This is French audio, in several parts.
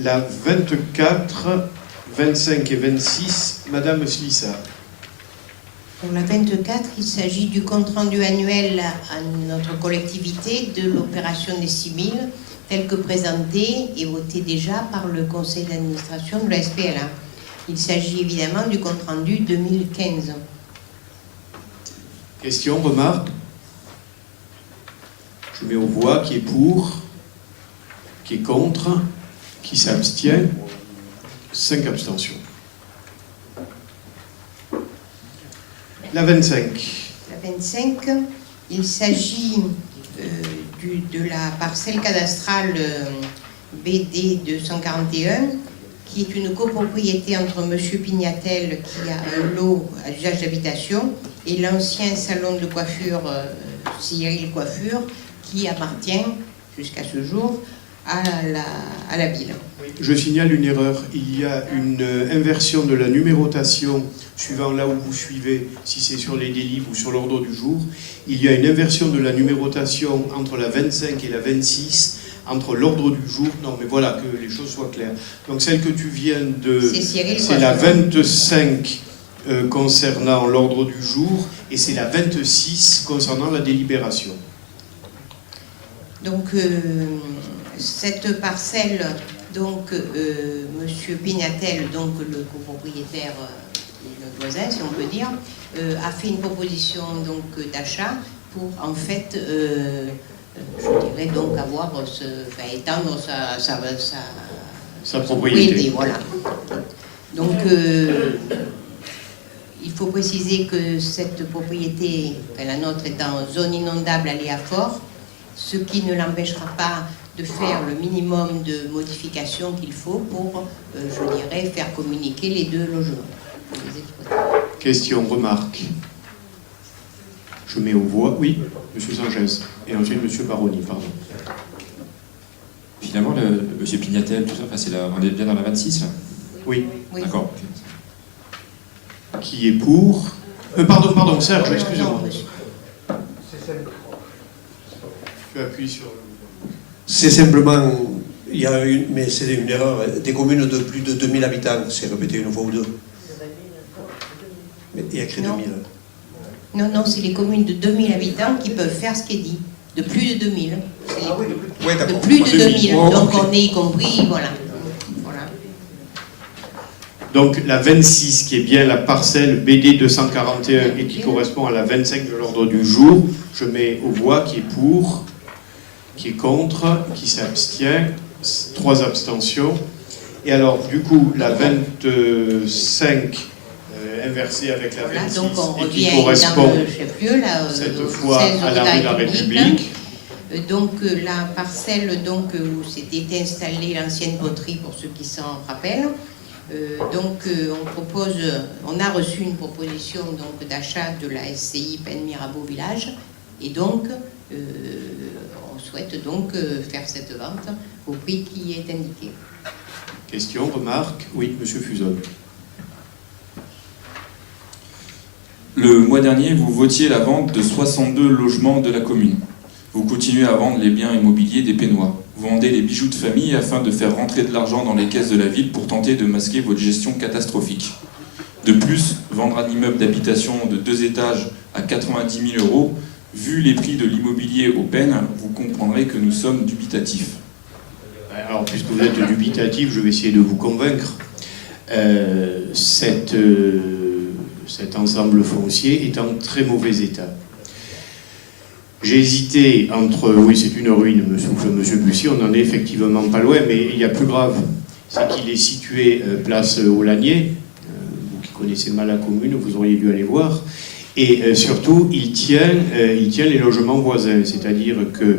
La 24, 25 et 26, Madame Slissa. Pour la 24, il s'agit du compte-rendu annuel à notre collectivité de l'opération des 6 000, tel que présenté et voté déjà par le conseil d'administration de la SPLA. Il s'agit évidemment du compte-rendu 2015. Question, remarque? Je mets aux voix qui est pour, qui est contre, qui s'abstient. 5 abstentions. La 25. La 25, il s'agit de la parcelle cadastrale BD 241, qui est une copropriété entre M. Pignatel, qui a un lot à usage d'habitation, et l'ancien salon de coiffure Cyril Coiffure, qui appartient jusqu'à ce jour à la ville. Je signale une erreur. Il y a une inversion de la numérotation suivant là où vous suivez, si c'est sur les délits ou sur l'ordre du jour. Il y a une inversion de la numérotation entre la 25 et la 26, entre l'ordre du jour. Non, mais voilà, que les choses soient claires. Donc celle que tu viens de... C'est la 25 concernant l'ordre du jour, et c'est la 26 concernant la délibération. Donc, cette parcelle, donc, M. Pignatel, donc le copropriétaire, le voisin, si on peut dire, a fait une proposition donc d'achat pour, en fait, je dirais donc avoir, étendre sa propriété. Voilà. Donc, il faut préciser que cette propriété, la nôtre, est en zone inondable aléa fort, ce qui ne l'empêchera pas de faire le minimum de modifications qu'il faut pour, je dirais, faire communiquer les deux logements. Question, remarque. Je mets aux voix. Oui, M. Sangès. Et ensuite M. Baroni, pardon. Finalement, M. Pignatel, tout ça, on est bien dans la 26, là? Oui. D'accord. Qui est pour... pardon, Serge, excusez-moi. Tu appuies sur... C'est simplement, mais c'est une erreur, des communes de plus de 2000 habitants, c'est répété une fois ou deux. Mais il y a écrit 2000. Non, c'est les communes de 2000 habitants qui peuvent faire ce qui est dit. De plus de 2000. De plus de 2000. Donc on est y compris, voilà. Donc la 26, qui est bien la parcelle BD 241 et qui correspond à la 25 de l'ordre du jour, je mets aux voix qui est pour, qui est contre, qui s'abstient, 3 abstentions. Et alors, du coup, la 25 inversée avec la 26 donc on et qui correspond dans le chef-lieu, là, cette fois à la rue de la République. Donc la parcelle donc, où s'était installée l'ancienne poterie, pour ceux qui s'en rappellent, on a reçu une proposition d'achat de la SCI Pen Mirabeau Village, et donc on souhaite donc faire cette vente au prix qui est indiqué. Question, remarque? Oui, M. Fuson. Le mois dernier, vous votiez la vente de 62 logements de la commune. Vous continuez à vendre les biens immobiliers des Pénois. Vous vendez les bijoux de famille afin de faire rentrer de l'argent dans les caisses de la ville pour tenter de masquer votre gestion catastrophique. De plus, vendre un immeuble d'habitation de 2 étages à 90 000 €, vu les prix de l'immobilier au Pen, vous comprendrez que nous sommes dubitatifs. Alors, puisque vous êtes dubitatif, je vais essayer de vous convaincre. Cet ensemble foncier est en très mauvais état. J'ai hésité entre... Oui, c'est une ruine, me souffle M. Bussy, on n'en est effectivement pas loin, mais il y a plus grave. C'est qu'il est situé place Aulagnier. Vous qui connaissez mal la commune, vous auriez dû aller voir. Et surtout, il tient les logements voisins. C'est-à-dire que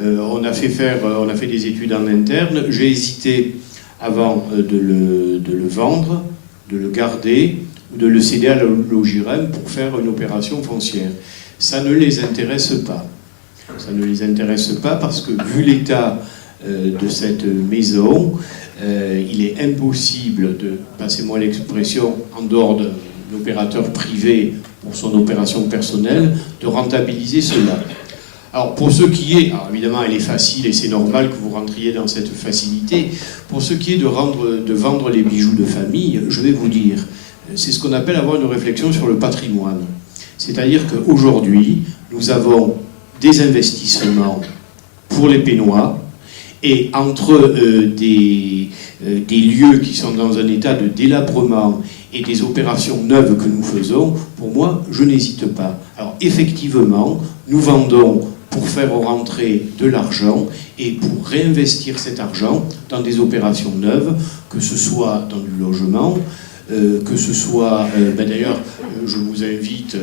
on a fait des études en interne. J'ai hésité avant de le vendre, de le garder, ou de le céder à la Logirem pour faire une opération foncière. Ça ne les intéresse pas. Ça ne les intéresse pas parce que, vu l'état de cette maison, il est impossible de, passez-moi l'expression, en dehors d'un opérateur privé pour son opération personnelle, de rentabiliser cela. Alors pour ce qui est, alors évidemment elle est facile et c'est normal que vous rentriez dans cette facilité, pour ce qui est de vendre les bijoux de famille, je vais vous dire, c'est ce qu'on appelle avoir une réflexion sur le patrimoine. C'est-à-dire qu'aujourd'hui, nous avons des investissements pour les Pénois, et entre des lieux qui sont dans un état de délabrement et des opérations neuves que nous faisons, pour moi, je n'hésite pas. Alors effectivement, nous vendons pour faire rentrer de l'argent et pour réinvestir cet argent dans des opérations neuves, que ce soit dans du logement, que ce soit... d'ailleurs, je vous invite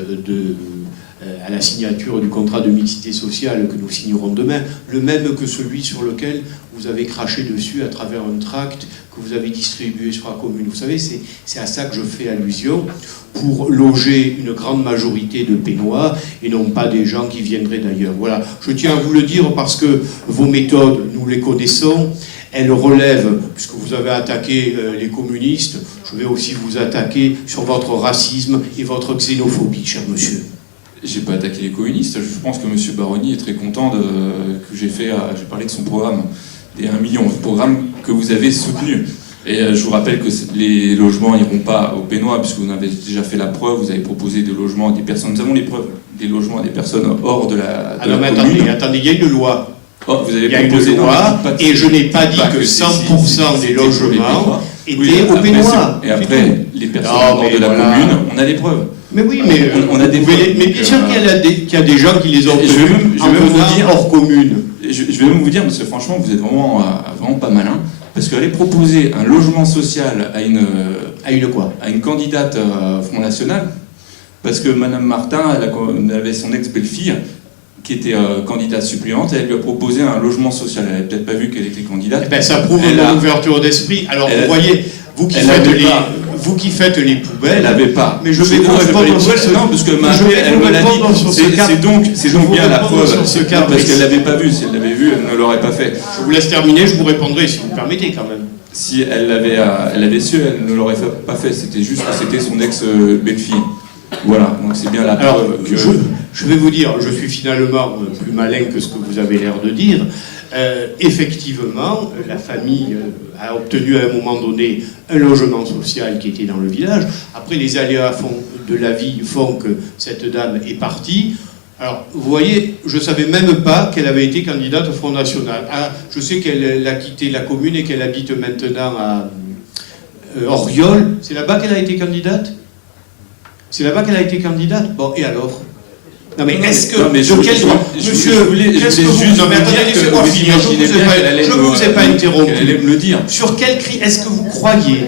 à la signature du contrat de mixité sociale que nous signerons demain, le même que celui sur lequel vous avez craché dessus à travers un tract que vous avez distribué sur la commune. Vous savez, c'est à ça que je fais allusion, pour loger une grande majorité de Pénois et non pas des gens qui viendraient d'ailleurs. Voilà, je tiens à vous le dire parce que vos méthodes, nous les connaissons, elles relèvent, puisque vous avez attaqué les communistes, je vais aussi vous attaquer sur votre racisme et votre xénophobie, cher monsieur. J'ai pas attaqué les communistes, je pense que M. Baroni est très content que j'ai parlé de son programme, des 1 million, ce programme que vous avez soutenu. Et je vous rappelle que les logements n'iront pas aux Pénois, puisque vous en avez déjà fait la preuve, vous avez proposé des logements à des personnes, nous avons les preuves, des logements à des personnes hors de la commune. Attendez, il y a une loi. Oh, vous avez il y a une loi, et je n'ai pas dit que 100% des logements étaient aux Pénois. Et après, les personnes hors de la commune, on a des preuves. Mais oui, mais on a des preuves. Mais bien sûr qu'il y a des gens qui les ont obtenus en venant hors commune. Je vais même vous dire, parce que franchement, vous êtes vraiment pas malin, parce qu'aller proposer un logement social à une candidate Front National, parce que Madame Martin, elle avait son ex-belle-fille, qui était candidate suppléante, et elle lui a proposé un logement social. Elle n'avait peut-être pas vu qu'elle était candidate. Eh ben, ça prouve une ouverture d'esprit. Alors vous voyez, vous qui faites les poubelles... Elle n'avait pas. Mais je vais vous répondre sur ce... Non, parce que elle me l'a dit. C'est donc bien la preuve. Parce qu'elle ne l'avait pas vu. Si elle l'avait vu, elle ne l'aurait pas fait. Je vous laisse terminer, je vous répondrai, si vous me permettez quand même. Si elle l'avait su, elle ne l'aurait pas fait. C'était juste que c'était son ex-belle-fille. Voilà, donc c'est bien la preuve que... Je vais vous dire, je suis finalement plus malin que ce que vous avez l'air de dire. Effectivement, la famille a obtenu à un moment donné un logement social qui était dans le village. Après, les aléas de la vie font que cette dame est partie. Alors, vous voyez, je ne savais même pas qu'elle avait été candidate au Front National. Je sais qu'elle a quitté la commune et qu'elle habite maintenant à Oriol. C'est là-bas qu'elle a été candidate ? C'est là-bas qu'elle a été candidate ? Bon, et alors ? Non mais est-ce que... de quel droit... Monsieur, qu'est-ce que vous... Non mais attendez, laissez-moi finir, je ne vous ai pas interrompu. Elle allait me le dire. Sur quel cri... Est-ce que vous croyez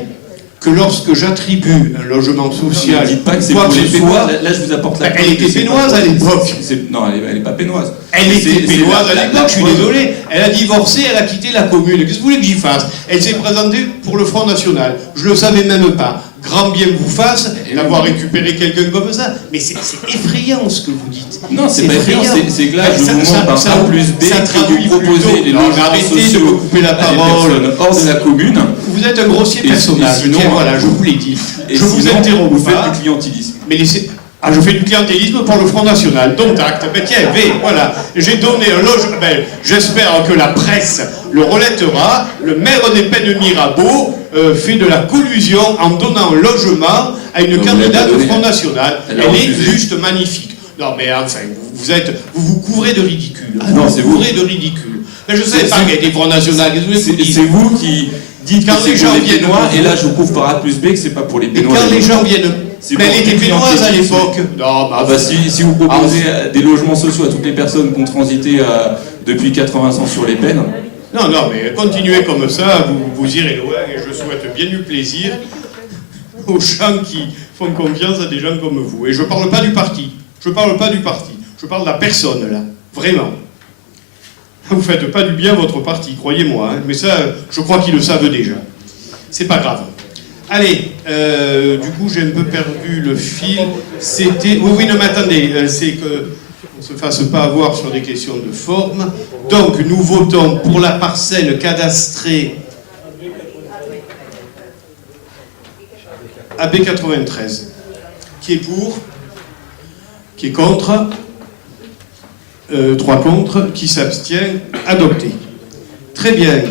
que lorsque j'attribue un logement social... Ne dites pas que c'est pour les Pénois, là je vous apporte la... Elle était pénoise à l'époque. Non, elle n'est pas pénoise. Elle était pénoise à l'époque, je suis désolé. Elle a divorcé, elle a quitté la commune. Qu'est-ce que vous voulez que j'y fasse ? Elle s'est présentée pour le Front National. Je ne le savais même pas. Grand bien vous fasse d'avoir récupéré quelqu'un comme ça. Mais c'est effrayant ce que vous dites. Non, c'est pas effrayant, c'est que là, je vous montre par A plus B que vous proposez des logements sociaux de couper la parole hors de la commune. Vous êtes un grossier personnage. Sinon, voilà, je vous l'ai dit. Je vous interromps, vous faites du clientélisme. Mais laissez... Ah, je fais du clientélisme pour le Front National. Donc, acte. Ben tiens, voilà. J'ai donné un logement. Ben, j'espère que la presse le relattera. Le maire des Pennes Mirabeau fait de la collusion en donnant un logement à une candidate au Front National. Elle est juste magnifique. Non, mais enfin, vous vous couvrez de ridicule. Ah non, c'est vous. Couvrez de ridicule. Mais je ne savais pas qu'elle était Front National. C'est vous qui dites que c'est pour les Pénois, et là, je vous prouve par A plus B que c'est pas pour les Pénois. Et quand les gens viennent... Mais elle était pénoise à l'époque. Si vous proposez des logements sociaux à toutes les personnes qui ont transité depuis 80 ans sur les Pennes... Non, mais continuez comme ça, vous irez loin, et je souhaite bien du plaisir aux gens qui font confiance à des gens comme vous. Et je ne parle pas du parti. Je parle de la personne, là. Vraiment. Vous ne faites pas du bien à votre parti, croyez-moi. Hein. Mais ça, je crois qu'ils le savent déjà. C'est pas grave. Allez, du coup j'ai un peu perdu le fil. C'était... Oui, non mais attendez, c'est que on ne se fasse pas avoir sur des questions de forme. Donc nous votons pour la parcelle cadastrée AB93. Qui est pour ? Qui est contre ? 3 contre, qui s'abstient, adopté. Très bien.